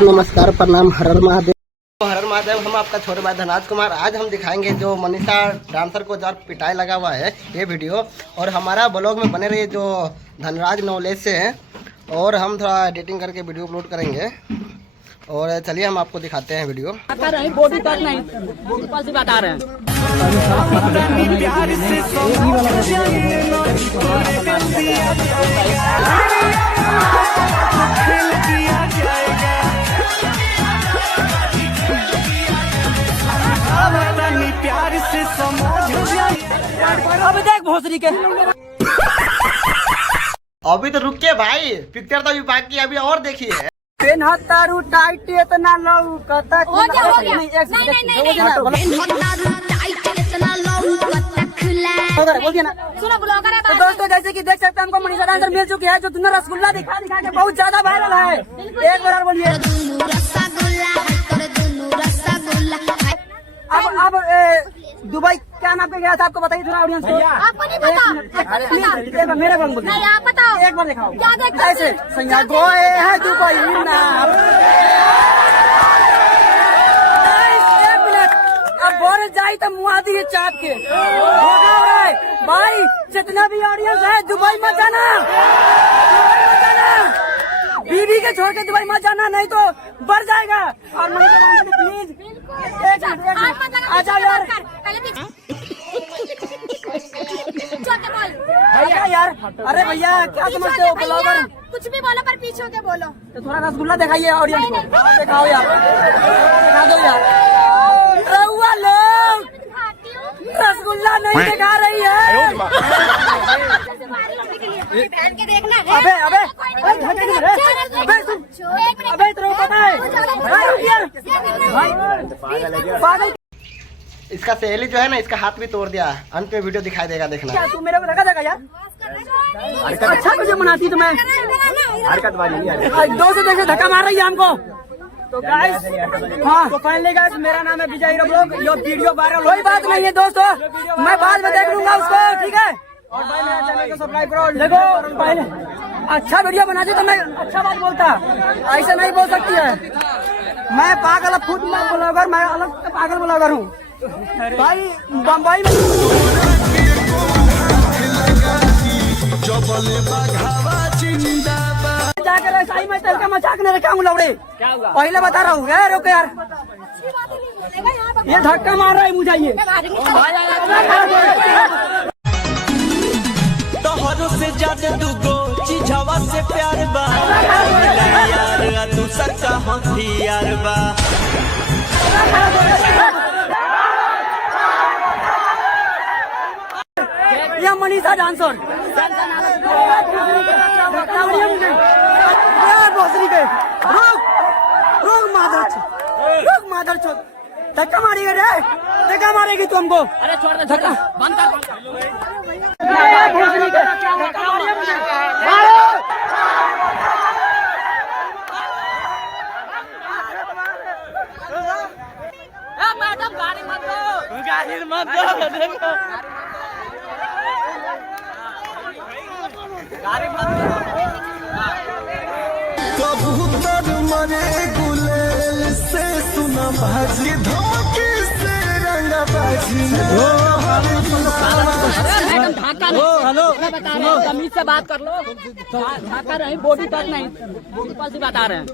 नमस्कार, प्रणाम, हर महादेव। हर महादेव। हम आपका छोटे भाई धनराज कुमार। आज हम दिखाएंगे जो मनीषा डांसर को जो पिटाई लगा हुआ है ये वीडियो, और हमारा ब्लॉग में बने रहिए जो धनराज नॉलेज से है, और हम थोड़ा एडिटिंग करके वीडियो अपलोड करेंगे। और चलिए हम आपको दिखाते हैं वीडियो। बॉडी तक नहीं, ऊपर से बता रहे हैं। अभी देख भोसरी के। अभी तो रुकिए भाई, पिक्चर तो अभी बाकी, अभी और देखिए। पेन हतारू टाइट इतना लौकता हो गया नहीं बोल दिया ना। सुनो ब्लॉगर है। तो दोस्तों जैसे कि देख सकते हैं हमको मनीषा डांसर मिल चुकी है जो दुनिया रसगुल्ला दिखा दिखा के बहुत ज्यादा वायरल है। एक बार बोलिए। अब दुबई क्या नाम पे गया था आपको बताइए थोड़ा ऑडियंस को। आपको नहीं पता? मेरे को बोलिए। नहीं आप बताओ। एक बार दिखाओ। क्या देखते हैं? ऐसे सैया गोए है दुबई ना। एक मिनट, अब बोल जाई तो मुआदी है चाप के भाई। जितना भी ऑडियंस है दुबई मत जाना, बीबी के छोड़ के दुबई मत जाना, नहीं तो बढ़ जाएगा। और मनीषा डांसर प्लीज एक मिनट आ जाओ यार। भैया यार, अरे भैया क्या समझते हो ब्लॉगर? कुछ भी बोलो पर पीछे होके बोलो। तो थोड़ा रसगुल्ला दिखाइए ऑडियंस को। दिखाओ यार, दिखा दो यार। रहुआ लोग रसगुल्ला नहीं दिखा रही है। पहन के देखना। अबे अबे अबे तो पता है पागल। इसका सहेली जो है ना, इसका हाथ भी तोड़ दिया। अंत में वीडियो दिखाई देगा, देखना। क्या तू मेरे को लगा देगा यार? अच्छा मुझे मनाती तुम्हें। दो से देखे धक्का मार रही है हमको। तो गाइस, हाँ तो फाइनली गाइस, मेरा नाम है विजय ब्लॉग। ये वीडियो वायरल, कोई बात नहीं है दोस्तों, मैं बाद में देख लूंगा उसको, ठीक है। और भाई मेरे चैनल को सब्सक्राइब करो। देखो पहले अच्छा वीडियो बनाती तो मैं अच्छा बात बोलता, ऐसे नहीं बोल सकती है। मैं पागल फूड ब्लॉगर, मैं अलग पागल ब्लॉगर हूँ भाई। बम्बई में जाकर ऐसा ही मैं तेल का मजाक नहीं रखा हूँ लौड़े। पहले बता रहा हूँ यार। ओके यार, ये धक्का मार रहा है मुझे ये। तोहरो से ज्यादा दुगो चिझवा से प्यार बा यार, तू सच्चा हथियार बा। ये मनीषा डांसर रुक माधर चौथ, धक्का मारेगा रे, धक्का मारेगी तू हमको। अरे छोड़ दे, धक्का बंद कर। मैडम गाड़ी मत दो, गाड़ी मत दो, देखो गाड़ी मत दो। कबूतर मरे गुलेल से सुना भाजी, धमकी से रंगा बाजी। हेलो मैं बता रहा हूँ, तमीज से बात कर लो। ढाका नहीं, बॉडी तक नहीं, ऊपर से बता रहे हैं।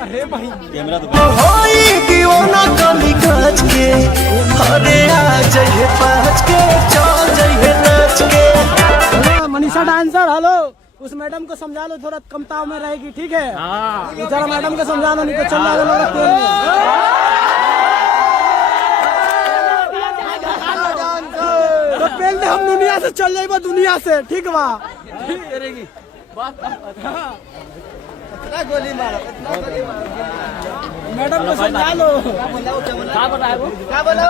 अरे भाई ना कमी काज के, अरे आ जाइए पाँच के, चल जाइए नाच के। मनीषा डांसर हेलो, उस मैडम को समझा लो, थोड़ा कम ताव में रहेगी, ठीक है। जरा मैडम को समझा लो, नहीं तो चल तो पहले हम दुनिया से चल जाएगा, दुनिया से, ठीक बा। गोली मारो, मैडम को समझा लो। क्या बोल रहा है वो? क्या बोला?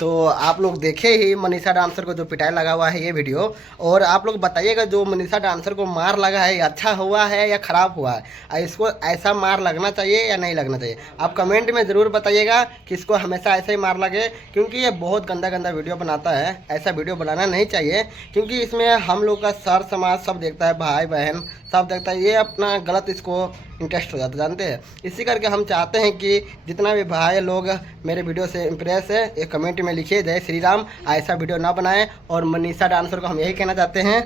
तो आप लोग देखे ही मनीषा डांसर को जो पिटाई लगा हुआ है ये वीडियो, और आप लोग बताइएगा जो मनीषा डांसर को मार लगा है अच्छा हुआ है या ख़राब हुआ है, इसको ऐसा मार लगना चाहिए या नहीं लगना चाहिए। आप कमेंट में ज़रूर बताइएगा कि इसको हमेशा ऐसे ही मार लगे, क्योंकि ये बहुत गंदा गंदा वीडियो बनाता है। ऐसा वीडियो बनाना नहीं चाहिए, क्योंकि इसमें हम लोग का सर समाज सब देखता है, भाई बहन सब देखता है, ये अपना गलत इसको इंटरेस्ट हो जाता है, जानते हैं। इसी करके हम चाहते हैं कि जितना भी भाई लोग मेरे वीडियो से इम्प्रेस है ये कमेंट में लिखिए जय श्री राम, ऐसा वीडियो ना बनाएं। और मनीषा डांसर को हम यही कहना चाहते हैं,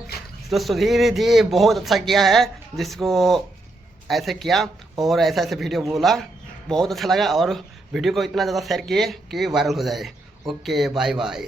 तो सुधीर जी बहुत अच्छा किया है जिसको ऐसे किया और ऐसा ऐसे वीडियो बोला, बहुत अच्छा लगा, और वीडियो को इतना ज़्यादा शेयर किए कि वायरल हो जाए। Okay bye bye.